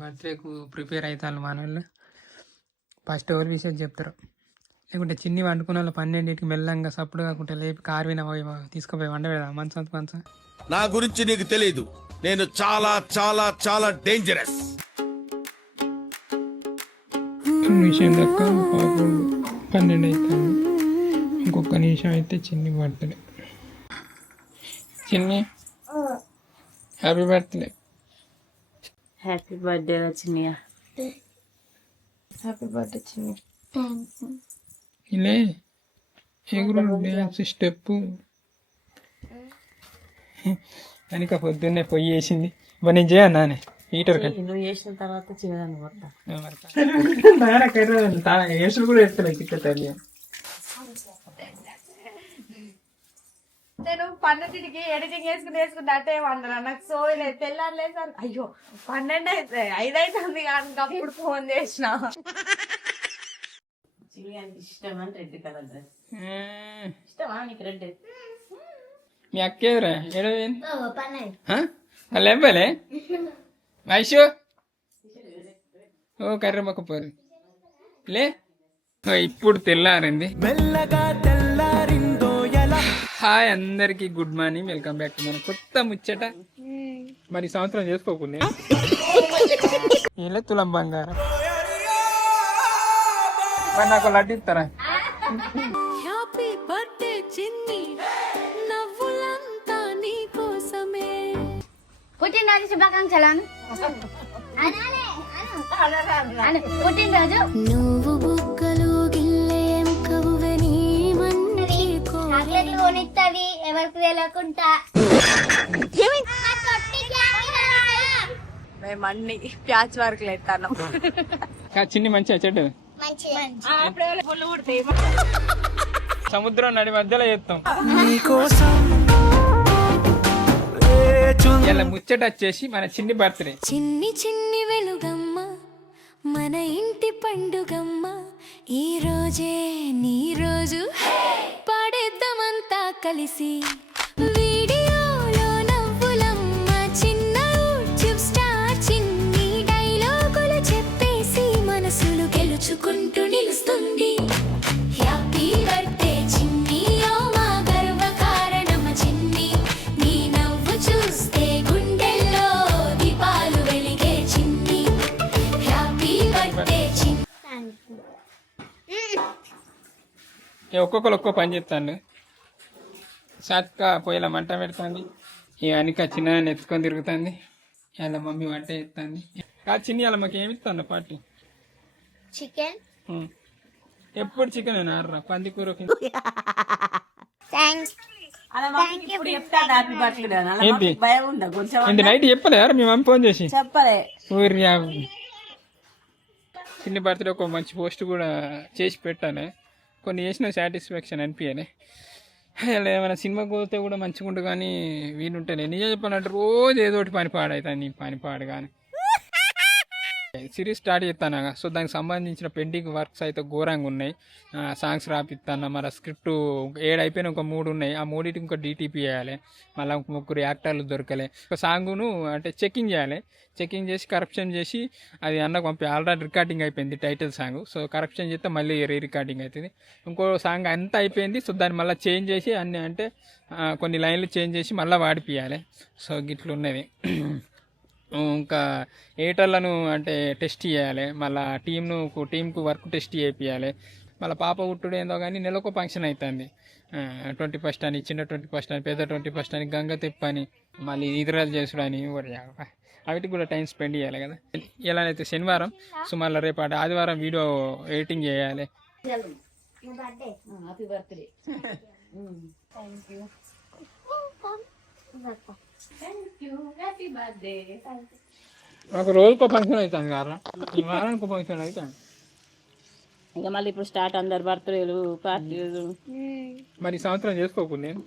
బర్త్డేకు prepare అవుతారు మన వాళ్ళు. ఫస్ట్ ఎవరు విషయం చెప్తారు, లేకుంటే చిన్ని వండుకున్న వాళ్ళు 12ంటికి మెల్లంగా సప్పుడు కాకుండా లేపి కార్విన తీసుకుపోయి వండవేదా మంచం. నా గురించి నీకు తెలీదు, నేను చాలా చాలా చాలా డేంజరస్. విషయం దక్క 12 అవుతుంది. ఇంకొక నిమిషం అయితే Chinni birthday. Chinni happy birthday. Happy birthday Chinnayya. Happy birthday Chinni. ఇలే ఎగురు డ్యాన్స్ స్టెప్ కనుక పొద్దున్నే పొయ్యి వేసింది. నేను చేయన్నానే హీటర్ నువ్వు చేసిన తర్వాత చేయదాన్ని కొడతా. వేసులు కూడా వేస్తలే గిట్ట తల్లి. నేను 12ంటికి ఎడిటింగ్ వేసుకుంటే అట్టే వండరా నాకు సోయలేదు. తెల్లారలేదు సార్, అయ్యో 12 అయితే 5 అవుతుంది కానీ అప్పుడు ఫోన్ చేసిన. ఇష్టమా రెడ్ కలర్ డ్రెస్ ఇష్టమా నీకు? రెడ్ మీ అక్కేదిరా లేపాలే వైషు ఓ కర్ర మొక్క పోరు లే. ఇప్పుడు తెల్లారింది. హాయ్ అందరికి, good morning, welcome back to మన కొత్త ముచ్చట. మరి సంవత్సరం చేసుకోకుండా ఇలా తులం బంగారం. మరి నాకు లడ్డు ఇస్తారా? హ్యాపీ బర్త్డే చిన్ని, నవ్వులంతా నీ కోసమే. పుట్టినరోజు శుభాకాంక్షలను. పుట్టినరోజు నువ్వు బుగ్గలు గిల్లేం కవ్వని చాక్లెట్లు కొనిస్తుంది ఎవరికి తెలియకుండా. మేము అన్ని ప్యాచ్ వర్క్ ఎత్తాను. చిన్ని మంచిగా చెడ్డు సముద్రం నడి మధ్యలో చేస్తాం. ఇలా ముచ్చట వచ్చేసి మన చిన్ని బర్త్డే. చిన్ని చిన్ని వెలుగమ్మ, మన ఇంటి పండుగమ్మ, ఈ రోజే నీ రోజు, పాడేద్దామంతా కలిసి. వీడియోలో నవ్వులమ్మ, చిన్న యూట్యూబ్ స్టార్ చిన్ని, డైలాగులు చెప్పేసి మనసులు గెలుచుకుంటూ నిలుస్తుంది. హ్యాపీ బర్త్డే చిన్ని, ఓ మా గర్వ కారణమ చిన్ని, నీ నవ్వు చూస్తే గుండెల్లో దీపాలు వెలిగే చిన్ని. హ్యాపీ బర్త్డే చిన్ని. ఒక్కొక్కరు ఒక్కో పని చేస్తాను. సాత్క పొయ్యిల మంట పెడుతుంది, ఇక అనిక చిన్న ఎత్తుకొని తిరుగుతుంది. ఇలా మమ్మీ వంట చేస్తుంది. కాదు చిన్ని, అలా మాకు ఏమి ఇస్తాను పార్టీ? చికెన్. ఎప్పుడు చికెన్ ఆర్రా పందికూర. ఏంటి భయం ఉందా కొంచెం? ఏంటి నైట్ చెప్పలే మీ మమ్మీ ఫోన్ చేసి? చెప్పలే. ఊరి చిన్ని బర్త్డే ఒక మంచి పోస్ట్ కూడా చేసి పెట్టాను. కొన్ని చేసిన సాటిస్ఫాక్షన్ అనిపించాలి. ఇలా ఏమైనా సినిమాకి పోతే కూడా మంచిగా ఉంటుంది, కానీ వీలుంటేనే నిజం చెప్పాలంటే రోజు ఏదో ఒకటి పని పాడవుతాను. నీ పని పాడు కానీ సిరీస్ స్టార్ట్ చేస్తాను. సో దానికి సంబంధించిన పెండింగ్ వర్క్స్ అయితే ఘోరంగా ఉన్నాయి. సాంగ్స్ రాపిస్తాను. మరి స్క్రిప్ట్ 7 అయిపోయిన ఒక 3 ఉన్నాయి. ఆ 3టికి ఇంకా DTP చేయాలి. మళ్ళీ 3 యాక్టర్లు దొరకలే. ఒక సాంగ్ను అంటే చెకింగ్ చేయాలి. చెకింగ్ చేసి కరప్షన్ చేసి అది అన్నకు పంపి. ఆల్రెడీ రికార్డింగ్ అయిపోయింది టైటిల్ సాంగ్. సో కరప్షన్ చేస్తే మళ్ళీ రికార్డింగ్ అవుతుంది. ఇంకో సాంగ్ అంతా అయిపోయింది. సో దాన్ని మళ్ళీ చేంజ్ చేసి అన్నీ అంటే కొన్ని లైన్లు చేంజ్ చేసి మళ్ళీ వాడిపియాలి. సో గిట్లున్నది. ఇంకా ఏటర్లను అంటే టెస్ట్ చేయాలి. మళ్ళీ టీంకు వర్క్ టెస్ట్ చేయాలి. మళ్ళీ పాప పుట్టుడు ఏందో కానీ నెలకు ఫంక్షన్ అవుతుంది. 21st అని, చిన్న 21st అని, పెద్ద 21st అని, గంగ తెప్పని, మళ్ళీ ఈదరాలు చేసుడు అని, వాటికి కూడా టైం స్పెండ్ చేయాలి కదా. ఇలానైతే శనివారం. సో మళ్ళీ రేపు ఆదివారం వీడియో ఎడిటింగ్ చేయాలి. Happy birthday. ఒక రోజుకో ఫంక్షన్ అవుతుంది కదా, ఈ వారానికి ఫంక్షన్ అవుతుంది. ఇంకా మళ్ళీ ఇప్పుడు స్టార్ట్ అందరు బర్త్డేలు పార్టీలు. మరి సంవత్సరం చేసుకోకుండా నేను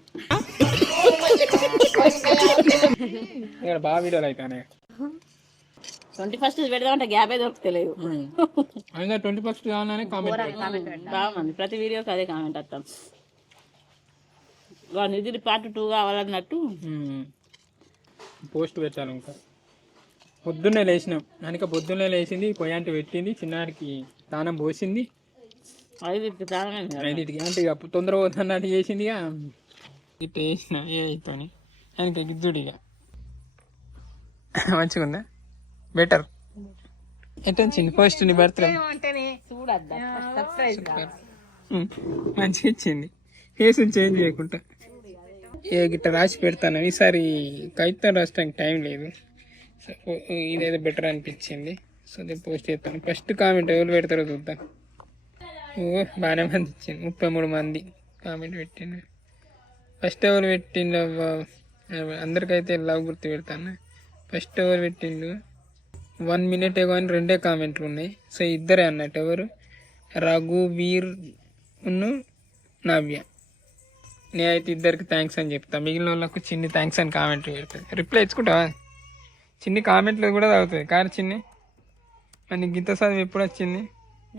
ఇక్కడ బాగా వీడియోలు అవుతానే. 21st పెడదామంటే గ్యాపే దొరుకుతలేదు. అయినా 21st కావాలని కామెంట్ బాగుంది. ప్రతి వీడియోకి అదే కామెంట్ వస్తాం. నిధులు పార్ట్ 2 కావాలన్నట్టు పోస్ట్ పెట్టాలి. ఇంకా పొద్దున్నే లేచినాం. అనిక పొద్దున్నే లేచింది, పొయ్యాంటి పెట్టింది, చిన్నాడికి స్నానం పోసింది. 5కి తాగండి. 5కి అంటే ఇక తొందర పోతున్నట్టు చేసింది. ఇక ఇట్లా వేసిన అయితోని ఆయనకి గిద్దుడు ఇక మంచిగా ఉందా? బెటర్. ఎట్లా వచ్చింది ఫస్ట్ నీ బర్త్డే? చూడద్దా సర్ప్రైజ్ మంచిగా ఇచ్చింది, ఫేస్ చేంజ్ చేయకుండా. ఏ గిట్ట రాసి పెడతాను. ఈసారి కవిత రాసడానికి టైం లేదు. సో ఇదేదో బెటర్ అనిపించింది. సో నేను పోస్ట్ చేస్తాను. ఫస్ట్ కామెంట్ ఎవరు పెడతారో చూద్దాం. బాగానే మంది ఇచ్చింది, 33 మంది కామెంట్ పెట్టిండు. ఫస్ట్ ఎవరు పెట్టిండు? అందరికైతే లవ్ గుర్తు పెడతాను. ఫస్ట్ ఎవరు పెట్టిండు? 1 minute ఏగో అని 2 కామెంట్లు ఉన్నాయి. సో ఇద్దరే అన్నట్టు. ఎవరు? రఘువీర్ నవ్య. నేనైతే ఇద్దరికి థ్యాంక్స్ అని చెప్తా. మిగిలిన వాళ్ళకు చిన్ని థ్యాంక్స్ అని కామెంట్లు పెడుతుంది. రిప్లై ఇచ్చుకుంటావా? చిన్ని కామెంట్లు కూడా చదువుతుంది. కానీ చిన్ని మరి గీత చదువు ఎప్పుడు వచ్చింది?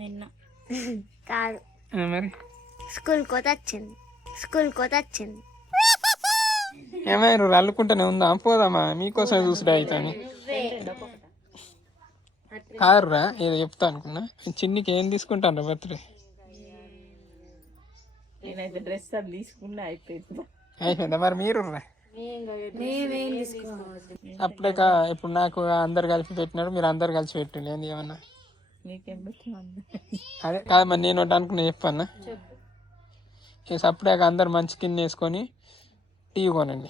నిన్న కాదు మరి స్కూల్ కోత వచ్చింది. ఏమైనా అల్లుకుంటూనే ఉందా? పోదామా? మీకోసం చూసుడే అవుతాను. కారురా ఏదో చెప్తా అనుకున్నా. చిన్నికి ఏం తీసుకుంటాను బర్త్డే? నేనైతే డ్రెస్ అది తీసుకున్నా అయిపోయింది. అయిపోయిందా? మరి మీరు అప్పుడే ఇప్పుడు నాకు అందరు కలిసి పెట్టినారు, మీరు అందరు కలిసి పెట్టండి. ఏంది ఏమన్నా నీకేం పెట్టినా అదే కాదు మరి నేను ఒకటి అనుకున్నా చెప్పన్నా. అప్పుడే అందరు మంచి కింద వేసుకొని టీవీ కొనండి.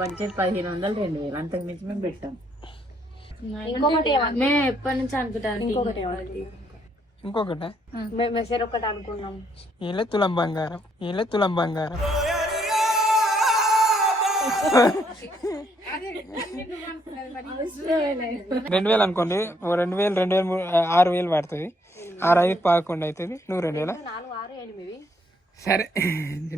బడ్జెట్ 1500 2000 అంతకు మించి మేము పెట్టాం. మేము ఎప్పటి నుంచి అనుకుంటాం ఇంకొకట మెసేజ్ ఒకటి అనుకున్నాం. వీళ్ళే తులం బంగారం. 2000 అనుకోండి. 2000 6000 పడుతుంది. 6 5 అవుతుంది. నువ్వు 2000. సరే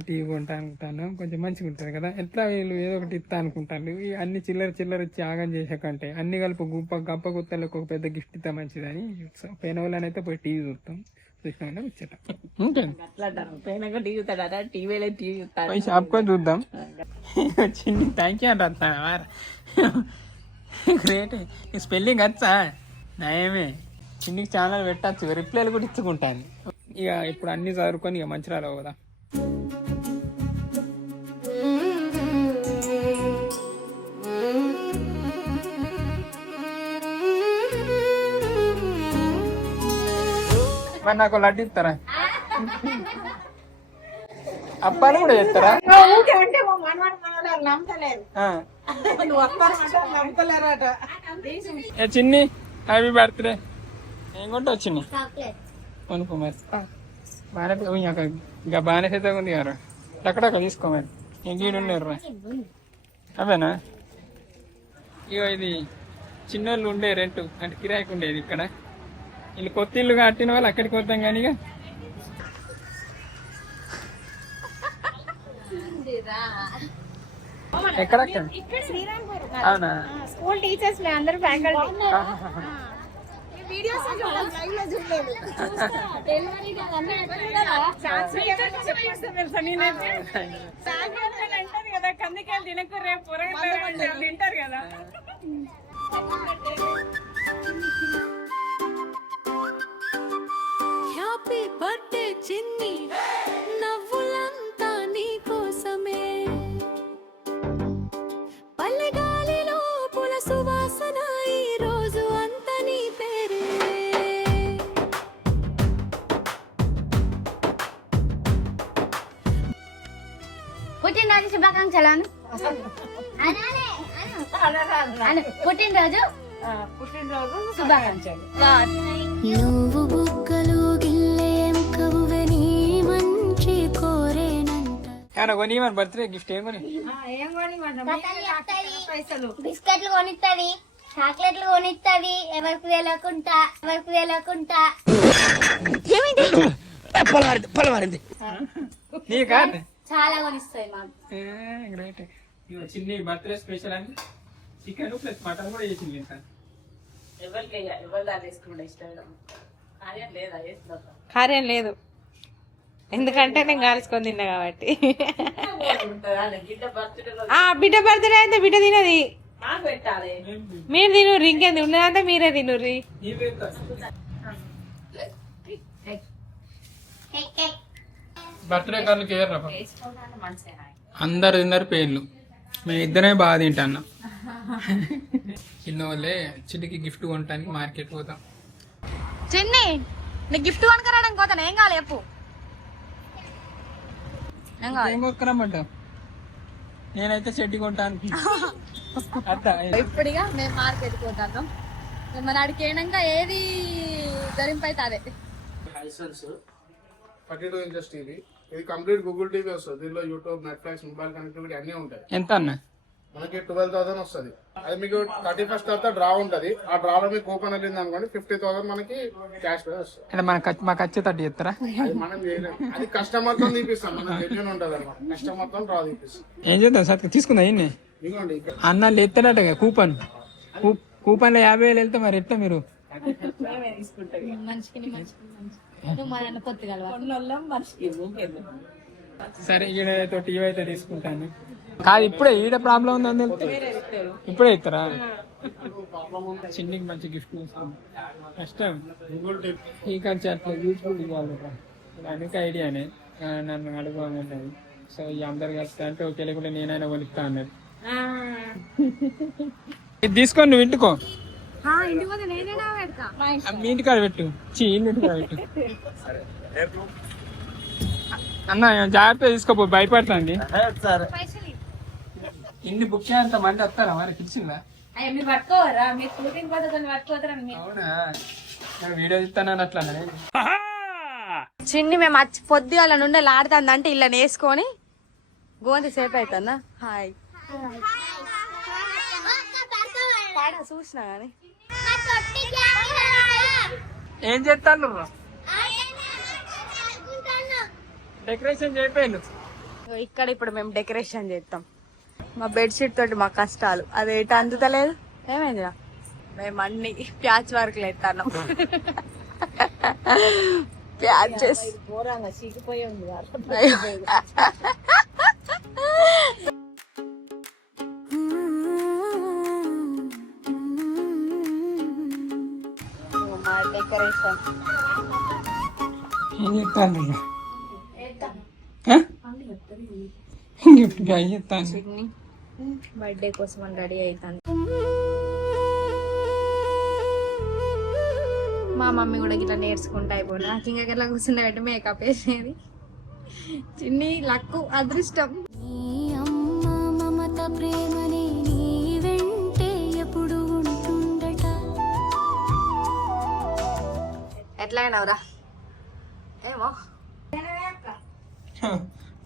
టీవీ కొంటా అనుకుంటాను. కొంచెం మంచిగా ఉంటుంది కదా. ఎట్లా వీళ్ళు ఏదో ఒకటి ఇస్తా అనుకుంటాను. అన్ని చిల్లర ఇచ్చి ఆగం చేసే కంటే అన్ని కలిపి గప్ప గుత్తలకు ఒక పెద్ద గిఫ్ట్ ఇస్తా మంచిదని. పోయిన వాళ్ళని అయితే పోయి టీవీ చూస్తాం. చూసినా వచ్చేట పోయి షాప్కొని చూద్దాం. చిన్ని థ్యాంక్ యూ అంటా. గ్రేట్. నీ స్పెల్లింగ్ వచ్చా? నయమే. చిన్నికి ఛానల్ పెట్టచ్చు, రిప్లైలు కూడా ఇచ్చుకుంటాను. ఇక ఇప్పుడు అన్ని చదువుకొని ఇక మంచి రాలేవు కదా. మరి నాకు లడ్డు ఇస్తారా? అప్పాలు కూడా చేస్తారా? అంటే మా మనవాడు నమ్మతలేదు. నువ్వు నమ్మతలేరట. ఏ చిన్ని హ్యాపీ బర్త్డే. ఏం కొంటావు చిన్ని? కొనుక్కో మరి. బాగానే ఇంకా బాగానే చేత ఉంది కదా. అక్కడక్కడ తీసుకో మరి. ఇంకీడు ఉన్నారు రా. అవేనా? ఇగో ఇది చిన్నోళ్ళు ఉండే రెంట్ అంటే కిరాయికి ఉండేది ఇక్కడ. వీళ్ళు కొత్త ఇల్లు కట్టిన వాళ్ళు అక్కడికి వద్దాం కానీ ఇక ఎక్కడక్కడ. అవునా? స్కూల్ టీచర్స్ అందరూ ఫ్యాకల్టీ. వీడియోస్ కదా. కందికాయలు తినకు, రేపు తింటారు కదా. హ్యాపీ బర్త్డే చిన్ని, నవ్వులంతా నీ కోసమే. పల్లెగాలిలో పుల సువాసన, ఈ రోజు అంత నీ పేరే. పుట్టినరోజు శుభాకాంక్షలను పుట్టినరోజు శుభాకాంక్షలు. నువ్వు బుగ్గలు గిల్లేం కవ్వెని మంచి కోరేనంట. ఏమన్నా కొని మరి బర్త్డే గిఫ్ట్ ఏమని? బిస్కెట్లు కొనిస్తుంది, చాక్లెట్లు కొనిస్తుంది, ఎవరికి వెళ్ళకుండా. నీకా? చాలా కొనిస్తాయి మాకు. గ్రేట్. చిన్ని బర్త్డే స్పెషల్ అని చికెన్ ప్లస్ మటన్ కూడా చేసింది. ఎవరు దాన్ని వేసుకుంటే ఇష్టం లేదా? కార్యం లేదు, ఎందుకంటే నేను కాల్చుకొని తిన్నా కాబట్టి. బిడ్డ బర్త్డే అయితే బిడ్డ తినది. మీరు తినుర్రి, ఇంకేంది ఉన్నదంటే మీరే తినుర్రి. బర్త్డే కార్డులు కేర్ అందరు తిన్నారు పేర్లు, మేము ఇద్దరే బాగా తింటాను. చిన్న వాళ్ళే చిటికి గిఫ్ట్ కొనడానికి మార్కెట్ పోతాం. చిన్ని నీ గిఫ్ట్ కొనుక్కరాడానికి పోతాను, ఏం కావాలి చెప్పు. ఏం కొనుక్కరమ్మంట, నేనైతే చెడ్డి కొంటాను. అట్లా ఇప్పుడుగా మేము మార్కెట్ పోతాను, మన అడికి ఏనాక ఏది ధరింపైతే అదే. లైసెన్స్ 32 ఇంచెస్ టీవీ, ఇది కంప్లీట్ గూగుల్ టీవీ వస్తుంది. దీనిలో యూట్యూబ్, నెట్ఫ్లిక్స్, మొబైల్ కనెక్టివిటీ అన్ని ఉంటాయి. ఎంత అన్న? మనకి 12,000 వస్తుంది. అది మీకు 31st తర్వాత డ్రా ఉంటుంది. ఆ డ్రాలో మీకు కూపన్ వెళ్ళింది అనుకోండి 50,000 మనకి క్యాష్ ప్రైజ్ వస్తుంది. అంటే మాకు వచ్చే తట్టు చెప్తారా? అది మనం చేయలేము, అది కస్టమర్ తో తీపిస్తాం. మన జెన్యూన్ ఉంటుంది అనమాట, కస్టమర్ తో డ్రా తీపిస్తాం. ఏం చేద్దాం సార్, తీసుకుందా ఇన్ని ఇదిగోండి అన్న ఎత్తాడట కూపన్, కూపన్లో 50,000 వెళ్తే మరి ఎట్లా మీరు? సరే ఈడ టీవీ అయితే తీసుకుంటాను. కాదు ఇప్పుడే ఈడ ప్రాబ్లం ఉందని తెలిస్తే ఇప్పుడే ఇస్తారా? చిన్నికి మంచి గిఫ్ట్ తీసుకుంటాం. కష్టం ఈ కంచి అట్లా యూస్ఫుల్ ఇవ్వాలి, అందుకే ఐడియానే నన్ను అడుగుతుంది. సో ఈ అందరు కలిసి అంటే ఒకే కూడా నేనైనా కొనిస్తా అన్నది. ఇది తీసుకొని నువ్వు ఇంటికో, మీ ఇంటికాడ పెట్టు, ఇంటికాడ పెట్టు అన్న. జాగ్రత్త తీసుకోపో, భయపడుతుంది. ఇన్ని బుక్ చేయంత మంది వస్తారా మరి? పిలిచిందా? మీరు పట్టుకోవరా, మీరు షూటింగ్ పద్ధతులు పట్టుకోతారా? అవునా, వీడియో ఇస్తానని అట్లా. చిన్ని మేము పొద్దుగాల నుండి లాడుతుంది అంటే ఇలా వేసుకొని గోంతి సేపు అవుతుందా. హాయ్ చూసినా కానీ ఏం చేస్తాను? డెకరేషన్ చేయలేదు ఇక్కడ. ఇప్పుడు మేము డెకరేషన్ చేస్తాం. మా బెడ్షీట్ తోటి మా కష్టాలు అదేట అందుతలేదు. ఏమైందిరా, మేము అన్ని ప్యాచ్ వర్క్లు ఎత్తాను. ప్యాచెస్ డెకరేషన్ ఏం చెప్తాను? గిఫ్ట్ బ్యాగ్ చెప్తాను. బర్త్డే కోసం అని రెడీ అవుతాను. మా మమ్మీ కూడా ఇట్లా నేర్చుకుంటా అయిపోయినా. నాకు ఇంకా ఇట్లా కూర్చుండబెట్టి మేకప్ వేసేది. చిన్ని లక్కు అదృష్టం. నీ అమ్మ మమత ప్రేమని నీ వెంటే ఎప్పుడు ఉంటుందట. ఎట్లా అయినావురా? ఏమో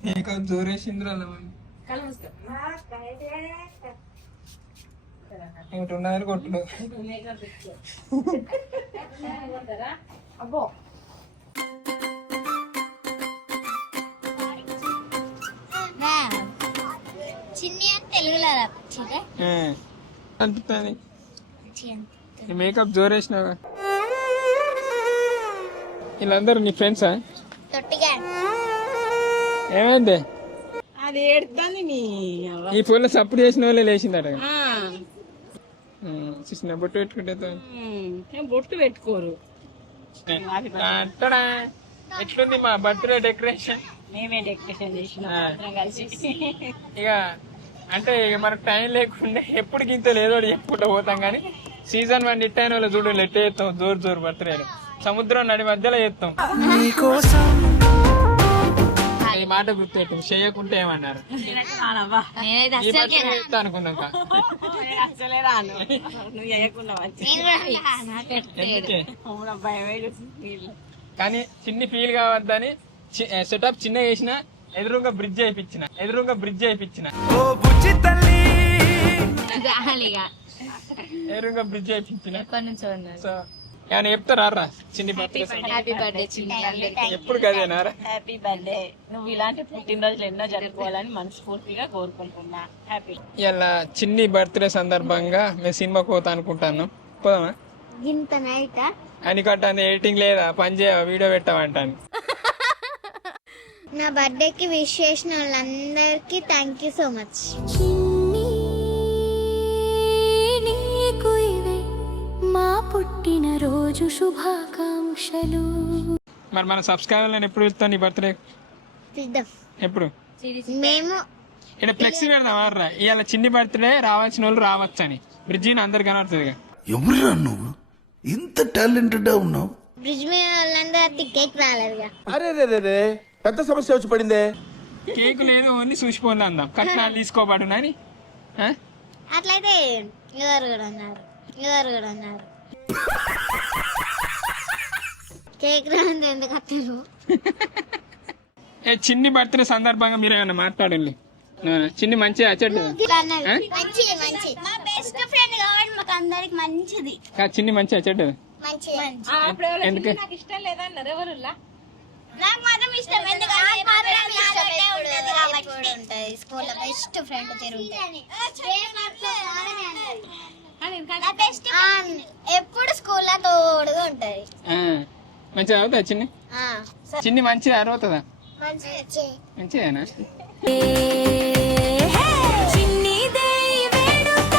మేకప్ జోరేసింద్రా ఇంటున్నారు కొట్టుడు. అబ్బో చిన్ని అని తెలుగులో అనిపిస్తుంది. మేకప్ జోరేసినావా? వీళ్ళందరూ నీ ఫ్రెండ్సా? తొట్టిగా ఏమైంది? అది ఏడుతుంది నీ ఈ పూల సప్పుడు చేసిన వాళ్ళే లేచిందట. చూసిన బొట్టు పెట్టుకుంటే బొట్టు పెట్టుకోరు. ఎట్లుంది మా బర్త్డే డెకరేషన్? మేమే డెకరేషన్ చేసినాం కలిసి. ఇక అంటే మనకు టైం లేకుండా ఎప్పుడు గింతలు ఏదో చెప్పుకుంటూ పోతాం. కానీ సీజన్ 1 హిట్ అయిన వాళ్ళు చూడు ఎట్టే చేస్తాం. జోరు జోరు బర్త్డే సముద్రం నడి మధ్యలో చేస్తాం. ఈ మాట గుర్తు చేయకుంటే ఏమన్నారు? అనుకున్నాం అసలే రాను, నువ్వు చేయకుండా కానీ చిన్ని ఫీల్ కావద్దని సెటప్ చిన్న చేసిన ఎదురుగా బ్రిడ్జ్ అయిపించిన ఎదురుగా బ్రిడ్జ్ అయిపించిన. సో ఏమైనా చెప్తారా రా చిన్ని బర్త్డే? ఎప్పుడు కదేనారా? Happy birthday. నువ్వు ఇలాంటి పుట్టినరోజులు ఎన్నో జరుపుకోవాలని మనస్ఫూర్తిగా కోరుకుంటున్నా. హ్యాపీ. ఇలా చిన్ని బర్త్డే సందర్భంగా మేము సినిమాకి పోతా అనుకుంటాను. పోదామా? ఇంత నైట్ అనికంటే ఎడిటింగ్ లేదా, పని చేయ, వీడియో పెట్టామంటాను. నా బర్త్డేకి విష్ చేసిన వాళ్ళందరికీ థ్యాంక్ యూ సో మచ్. చిన్ని రోజు శుభాకాంక్షలు. మరి మన సబ్స్క్రైబర్లను ఎప్పుడు ఇస్తాను నీ బర్త్డే? చూద్దాం. ఎప్పుడు? మేము ఇక్కడ ఫ్లెక్సీ పెడదాం రా, ఇవాళ చిన్ని బర్త్డే రావాల్సిన వాళ్ళు రావచ్చు అని. బ్రిడ్జిని అందరు కనబడుతుంది. ఎవరురా నువ్వు ఇంత టాలెంటెడ్ ఉన్నావు? బ్రిడ్జ్ మీద వాళ్ళందరూ కేక్ రాలేదుగా. అరే రే రే రే పెద్ద సమస్య వచ్చి పడిందే. కేక్ లేదు, ఓన్లీ చూసిపోయింది అందాం. కట్నాలు తీసుకోబడును అని. అట్లయితే ఎవరు కూడా అన్నారు కేక్ రాంది ఎందుకు అత్తారు? చిన్ని బర్త్డే సందర్భంగా మీరు ఏమన్నా మాట్లాడండి. చిన్ని మంచిగా చెడ్డ మంచి మా బెస్ట్ ఫ్రెండ్ కాబట్టి మాకు అందరికి మంచిది. చిన్ని మంచిగా చెడ్డది. ఎందుకు? నాకు ఇష్టం లేదన్నారు ఎవరు? నాకు మాత్రం ఇష్టం, ఎందుకంటే స్కూల్ బెస్ట్ ఫ్రెండ్ ఎప్పుడు స్కూల్లో తోడుగా ఉంటది. మంచిగా అవుతా చిన్ని? చిన్ని మంచిగా అరవుతుందా? మంచిదేనా? చిన్నిదే వేడుక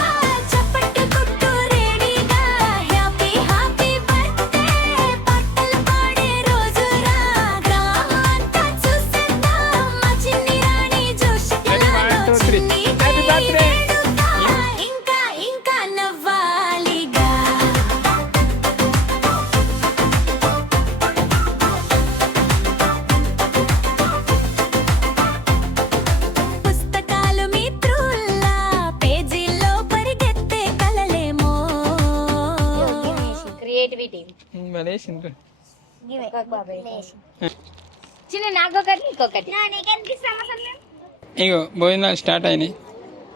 చప్పట్లు కొట్టు రెడీగా, హ్యాపీ హ్యాపీ బర్త్డే పాటలు పాడే రోజు రా, గ్రామంతా చూసేద్దాం మా చిన్ని రాణి జోషిలో. చిన్నిదే వేడుక ఇంకా ఇంకా నవ్వాలిగా. పుస్తకాలు మిత్రుల్లా పేజీల్లో పరిగెత్తే కలలేమో. క్రియేటివిటీ. మలేసిండ్రు. చిన్న నాకొకటి ఇంకొకటి. ఇగో భోజనాలు స్టార్ట్ అయినాయి.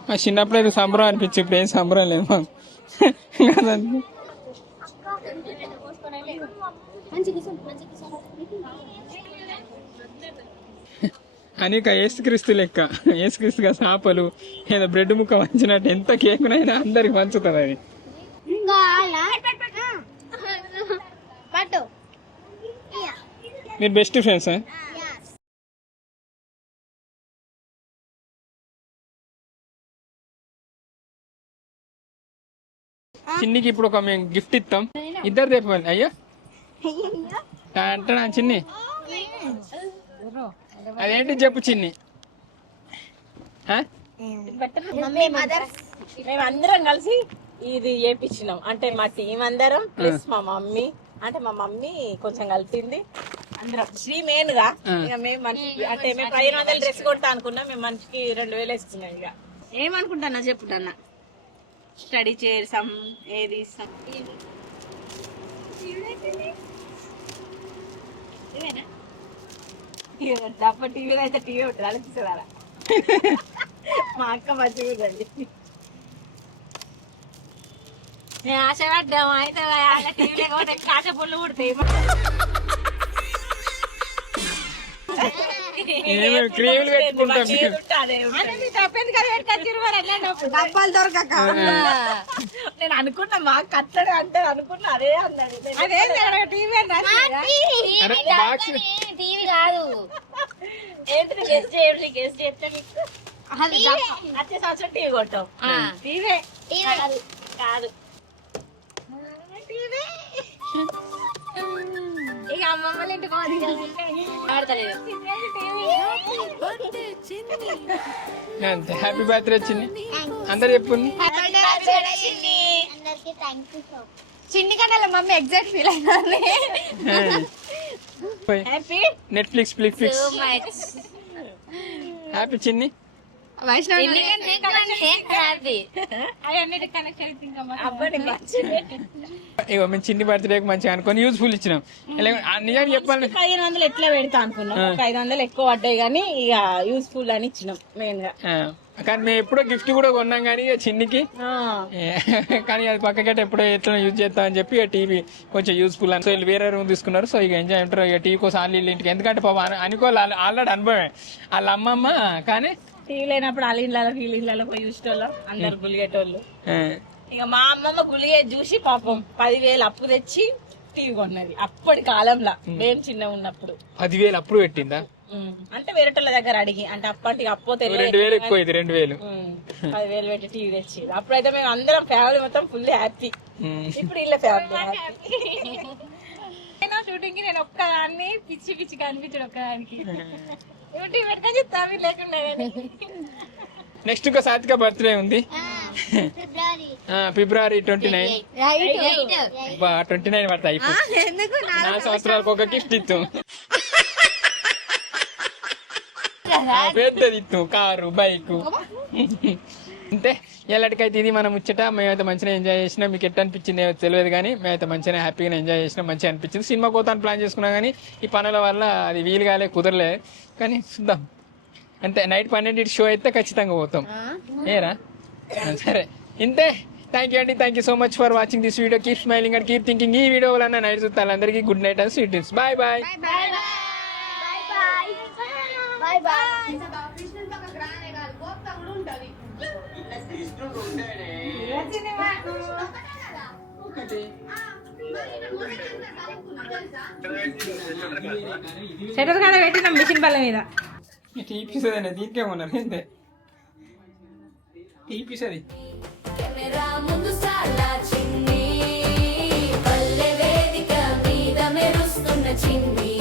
మా చిన్నప్పుడు అయితే సంబరం అనిపించి, ఇప్పుడు ఏం సంబరం లేదు మాకు. కదండి. అనేక ఏసుక్రీస్తు లెక్క, ఏసుక్రీస్తుగా చేపలు ఏదో బ్రెడ్ ముక్క వంచినట్టు ఎంత కేకునైనా అందరికి పంచుతుంది అది. మీరు బెస్ట్ ఫ్రెండ్సా? చిన్నికి ఇప్పుడు ఒక మేము గిఫ్ట్ ఇస్తాం, ఇద్దరు తెప్పండి. అయ్యో అంటాడా చిన్ని? అదేంటి చెప్పు చిన్ని. మేమందరం కలిసి ఇది చేపించినాం. అంటే మా టీం అందరం ప్లస్ మా మమ్మీ, అంటే మా మమ్మీ కొంచెం కలిపింది అందరం. శ్రీ మెయిన్ గా ఇక మేము మనిషికి అంటే మేము 1500 డ్రెస్ కొడతా అనుకున్నాం, మేము మనిషికి 2000 వేసుకున్నాం. ఇక ఏమనుకుంటున్నా చెప్పుటన్నా, స్టడీ చేసాం ఏది ఇస్తాం. డబ్బా టీవీ అయితే టీవీ ఉంటుంది అనిపిస్తుందా? మా అక్క మంచిగా నేను ఆశపడ్డాము, అయితే టీవీ లేకపోతే కాశ పుల్లు పుడతాయి. క్రీములు పెట్టుకుంటాం. డబ్బాలు దొరకక నేను అనుకున్నా మా కత్తడు అంటే అనుకున్నా, అదే అన్నాడు. టీవీ కాదు, ఏంటి గెస్ట్ చేయండి, గెస్ట్ చేస్తే వచ్చే సంవత్సరం టీవీ కొట్టాం. టీవీ కాదు ఇక అమ్మమ్మ ఇంటికి హ్యాపీ బర్త్డే చిన్ని అందరు చెప్పుంది. చిన్ని కన్నా మమ్మీ ఎగ్జాక్ట్ ఫీల్ అయినా. నెట్ఫ్లిక్స్ ఫ్లిక్స్ హ్యాపీ చిన్ని. ఇగో మేము చిన్ని బర్త్డే మంచిగా అనుకొని యూజ్ఫుల్ ఇచ్చినాం. నిజంగా చెప్పాలి 500 ఎట్లా పెడతా అనుకున్నాం, 500 ఎక్కువ పడ్డాయి కానీ ఇక యూస్ఫుల్ అని ఇచ్చినాం మెయిన్ గా. కానీ మేము ఎప్పుడో గిఫ్ట్ కూడా కొన్నాం కానీ చిన్నికి, కానీ అది పక్కకెట్ ఎప్పుడో ఎట్లా యూజ్ చేస్తాం అని చెప్పి టీవీ కొంచెం యూస్ఫుల్ అని. సో వీళ్ళు వేరే రూమ్ తీసుకున్నారు. సో ఇక ఎంజాయ్ ఉంటారు ఇక టీవీ కోసం వాళ్ళు ఇంటికి. ఎందుకంటే పాప అనుకోవాలి ఆల్రెడీ అనుభవమే వాళ్ళ అమ్మమ్మ. కానీ టీవీ లేనప్పుడు వాళ్ళ ఇళ్ళలో వీళ్ళ ఇళ్ళలో పోయి చూసేటోళ్ళం అందరు గులిగేటోళ్ళు. ఇక మా అమ్మమ్మ గులిగే చూసి పాపం 10,000 అప్పు తెచ్చి టీవీ కొన్నది అప్పటి కాలంలో మేము చిన్న ఉన్నప్పుడు. 10,000 అప్పుడు పెట్టిందా? అంటే వేరేటోళ్ళ దగ్గర అడిగి అంటే అప్పటికి అప్పో 2000 ఎక్కువ ఇది 2000. 10,000 పెట్టి టీవీ తెచ్చి అప్పుడైతే మేము అందరం ఫ్యామిలీ మొత్తం ఫుల్ హ్యాపీ. ఇప్పుడు ఇళ్ళ ఫ్యామిలీ షూటింగ్ కి నేను ఒక్కదాన్ని పిచ్చి పిచ్చి కనిపించాడు ఒక్కదానికి యూట్యూబ్ పెట్టుకొని చెప్తావి లేకుండా నెక్స్ట్ ఇంకా సాత్విక బర్త్డే ఉంది ఫిబ్రవరి 29. 29 పడతాయి. ఎందుకు 4 సంవత్సరాలకు ఒక గిఫ్ట్ ఇత్తు, పెద్దది ఇత్తు, కారు బైక్. అంతే ఎల్లటికైతే ఇది మనం ముచ్చట. మేమైతే మంచిగా ఎంజాయ్ చేసినా, మీకు ఎట్లా అనిపించింది తెలియదు కానీ మేమైతే మంచిగా హ్యాపీగా ఎంజాయ్ చేసినా, మంచిగా అనిపించింది. సినిమా కోతాను ప్లాన్ చేసుకున్నాం కానీ ఈ పనుల వల్ల అది వీలు కాలే, కుదరలే. కానీ చూద్దాం అంతే. నైట్ 12 షో అయితే ఖచ్చితంగా పోతాం ఏరా. సరే ఇంతే. థ్యాంక్ యూ అండి. Thank you so much for watching this video. Keep smiling and keep thinking. ఈ వీడియో వల్ల నైట్ చూస్తాను. అందరికీ good night and sweet dreams. Bye bye. Shutter కాడ పెట్టిన మిషన్ బల్ల మీద టీపీసది దీనికే ఉన్నారు. అంతే టీపీసది. కెమెరా ముందు సాలా చిన్ని పల్లె వేదిక మీద మెరుస్తున్న చిన్ని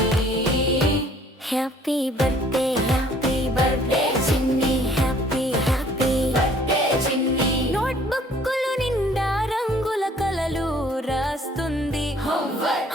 happy birthday Chinni happy birthday చిన్ని నోట్బుక్కులు నిండా రంగుల కలలు రాస్తుంది హోంవర్క్